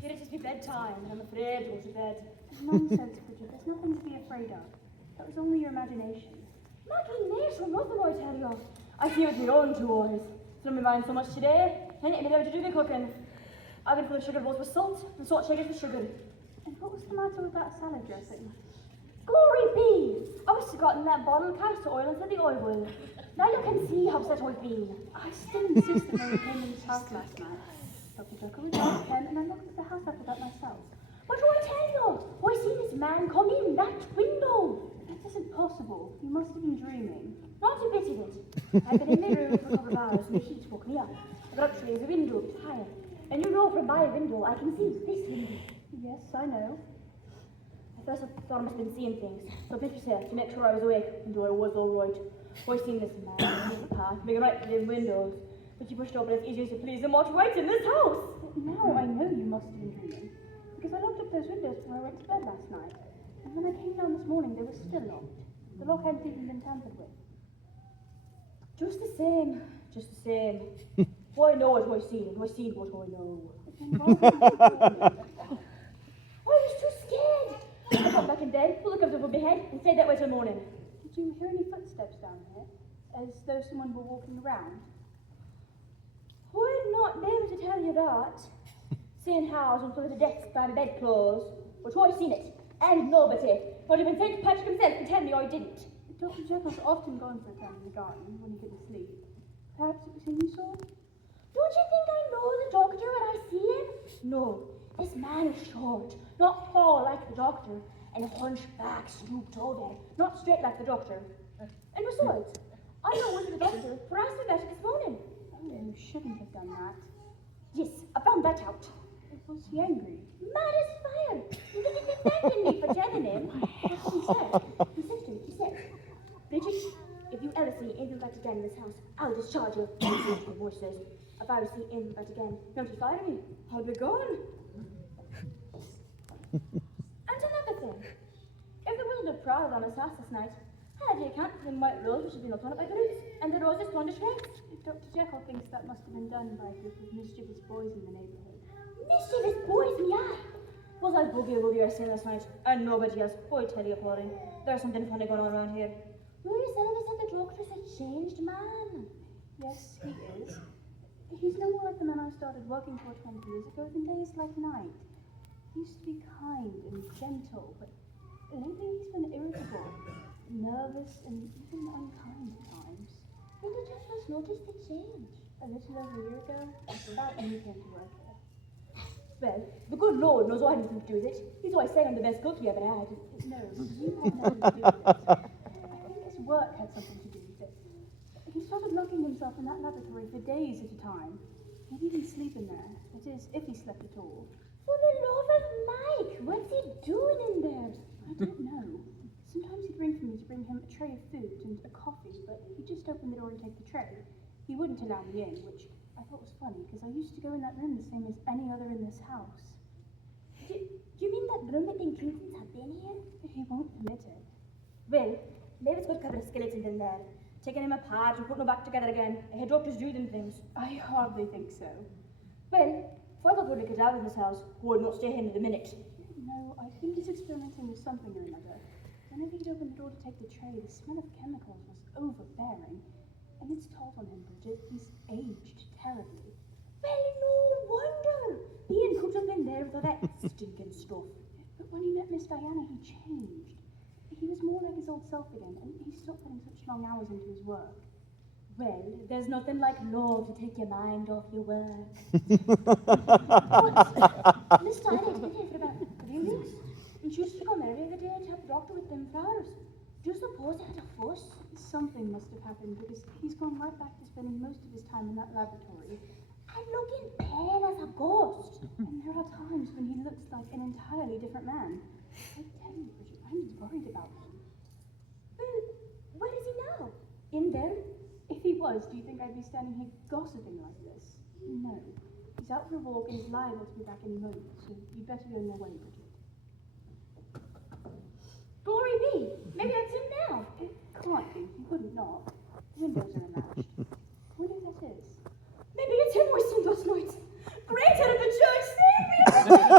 Here it is be bedtime, and I'm afraid to go to bed. Nonsense, Bridget. There's nothing to be afraid of. That was only your imagination. Imagination, nothing I tell you. I see with my own two eyes. It's on my mind so much today, and it never to do the cooking. I've been full of sugar bowls with salt, and salt shakers with sugar. And what was the matter with that salad dressing? Glory be! I was forgotten that bottle of castor oil into the oil boil. Now you can see how upset I've been. I still insist that Mary came in this house last night. Dr. Jekyll was out at 10, and I looked at the house after that myself. What do I tell you? I seen this man come in that window. That isn't possible. You must have been dreaming. Not a bit of it. I've been in my room for a couple of hours, and the heat woke me up. I got up to the window a bit higher. And you know from my window I can see this window. Yes, I know. At first I thought I must have been seeing things, so I picked myself to make sure I was awake, and I was all right. I seen this man in the path, making right for the windows, but you pushed open as easy as you please and walked right in this house. Now I know you must have been dreaming, because I locked up those windows before I went to bed last night, and when I came down this morning they were still locked. The lock hadn't even been tampered with. Just the same. I know what I seen what I know. I was too scared. I got back in bed, pulled the covers over my head, and stayed that way till morning. Did you hear any footsteps down here, as though someone were walking around? I'd not be able to tell you that. Seeing how I was on top of the desk by my bedclothes, but I seen it, and nobody. I'd have been St. Patrick himself to tell me I didn't. Dr. Jekyll's often gone for a time in the garden when he couldn't sleep. Perhaps it was him you saw? Don't you think I know the doctor when I see him? No, this man is short, not tall like the doctor, and a hunchback stooped over, not straight like the doctor. And besides, I know it was the doctor, for I asked him about it this morning. Oh, you shouldn't have done that. Yes, I found that out. Was he angry? Mad as fire. You think he'd be thanking me for telling him? That's what he said. He said, Bridget, if you ever see anything like again in this house, I'll discharge you. The voice says, if I ever see anything like again, don't you fire me. I'll be gone. And another thing. If there wasn't a prowler on his house this night, how do you account for the white rose which has been upon it by the roots, and the roses torn to shreds? Dr. Jekyll thinks that must have been done by a group of mischievous boys in the neighbourhood. Mischievous boys, me eye. Was I boogie I seen last night, and nobody else. I tell you, Pauline, there's something funny going on around here. Were you telling us that the doctor's a changed man? Yes, he is. He's no more like the man I started working for 20 years ago than days like night. He used to be kind and gentle, but lately he's been irritable, nervous, and even unkind at times. When did you first notice the change? A little over a year ago, about when he came to work here. Well, the good Lord knows I had nothing to do with it. He's always saying I'm the best cook he ever had. No, you had nothing to do with it. I think his work had something to do with it. He started locking himself in that laboratory for days at a time. He'd even sleep in there. That is, if he slept at all. For the love of Mike, what's he doing in there? I don't know. Sometimes he'd ring for me to bring him a tray of food and a coffee, but he'd just open the door and take the tray. He wouldn't allow me in, which I thought was funny, because I used to go in that room the same as any other in this house. Do you mean that room that the Clintons have been here? He won't permit it. Well, maybe it's got a couple of skeletons in there, taking him apart and putting them back together again. I hear doctors do them things. I hardly think so. Well, if I thought we'd get out of this house, I would not stay here in a minute. No, I think he's experimenting with something or another. Whenever he'd open the door to take the tray, the smell of chemicals was overbearing. And it's told on him, Bridget. He's aged terribly. Well, no wonder. Being cooked up in there with all that stinking stuff. But when he met Miss Diana, he changed. He was more like his old self again, and he stopped putting such long hours into his work. Well, there's nothing like love to take your mind off your work. But Miss Diana's been here for about 3 weeks, and she used to come every other day to have the doctor with them flowers. Do you suppose they had a fuss? Something must have happened, because he's gone right back to spending most of his time in that laboratory. And looking pale as a ghost. And there are times when he looks like an entirely different man. I tell you, Bridget, I'm worried about him. Well, where is he now? In there? If he was, do you think I'd be standing here gossiping like this? No. He's out for a walk and he's liable to be back any moment, so you'd better go no way, Bridget. Glory be! Maybe that's him now. It can't be. He wouldn't knock. The windows are unlatched. I wonder who that is. Maybe it's him we seen last night. Great head of the church, save me!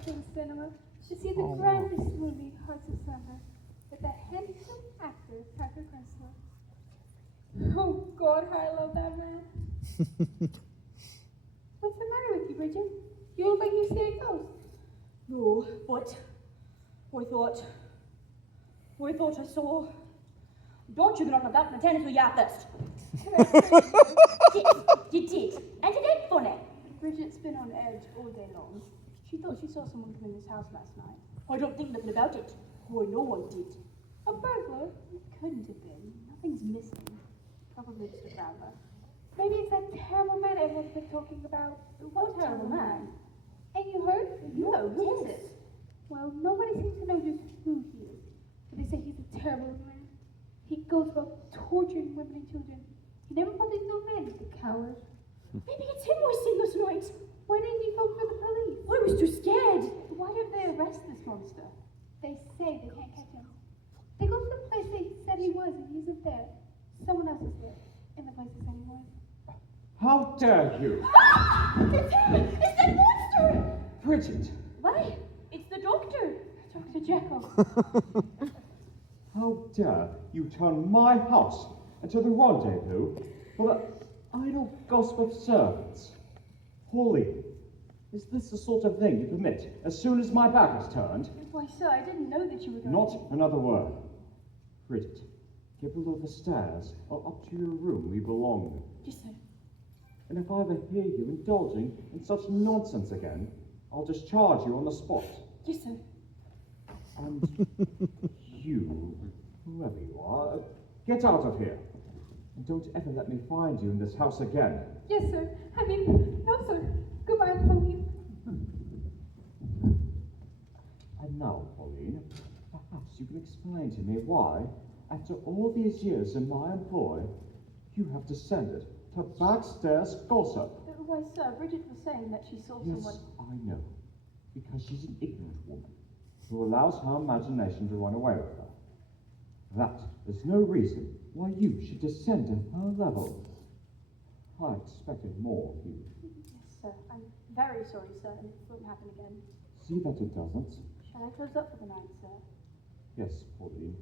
went to the cinema to see the grandest movie, Hearts Asunder, with the handsome actor, Patrick Chrysler. Oh, God, how I love that man. What's the matter with you, Bridget? You look like you're seeing a ghost. No, but I thought I saw. Don't you get on about my tennis with your first. You did, and it ain't funny. Bridget's been on edge all day long. She thought she saw someone come in this house last night. I don't think nothing about it. Oh, I know I did. A burglar? It couldn't have been. Nothing's missing. Probably just a prowler. Maybe it's that terrible man everyone's been talking about. What terrible man? Ain't you heard? No, who is it? Well, nobody seems to know just who he is. But they say he's a terrible man. He goes about torturing women and children. He never bothers no man, the coward. Maybe it's him I seen this night. Why didn't you phone for the police? I was too scared. Why don't they arrest this monster? They say they can't catch him. They go to the place they said he was and he isn't there. Someone else is there. In the place they said he was. How dare you? It's him! It's that monster! Bridget! Why? It's the doctor. Dr. Jekyll. How dare you turn my house into the rendezvous for the idle gossip of servants? Pauline, is this the sort of thing you permit as soon as my back is turned? Why, sir, I didn't know that you were going Not another word. Bridget, get below the stairs or up to your room we belong. Yes, sir. And if I ever hear you indulging in such nonsense again, I'll discharge you on the spot. Yes, sir. And you, whoever you are, get out of here. And don't ever let me find you in this house again. Yes, sir. I mean, no, sir. Goodbye, Pauline. And now, Pauline, perhaps you can explain to me why, after all these years in my employ, you have descended to backstairs gossip. Why, sir, Bridget was saying that she saw Yes, someone. I know. Because she's an ignorant woman who allows her imagination to run away with her. That is no reason why you should descend to her level. I expected more of you. Yes, sir. I'm very sorry, sir, and it won't happen again. See that it doesn't? Shall I close up for the night, sir? Yes, Pauline.